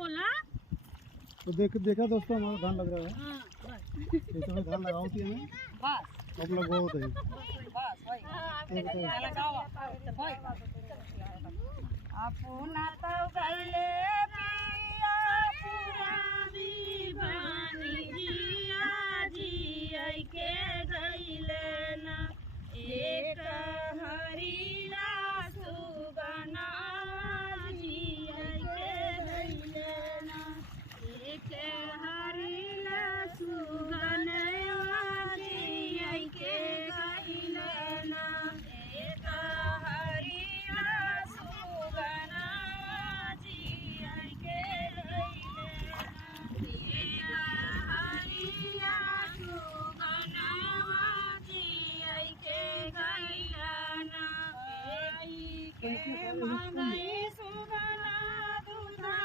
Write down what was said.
होला। तो देखा दोस्तों, हमारा धान लग रहा है। खेतों में धान लगाओ थी हमें, बस अब लगाओ थे। बस भाई लगाओ भाई अपना तो गले पिया पुरानी बानी जिया जिया के गइले ना, एक हरिया सुगना जिया के गइले ना, एक हरिया सुगना जिया के गइले ना, एक हरिया सुगना जिया के गइले ना, एक हरिया सुगना जिया के गइले ना, के मंगई सुगना दूधा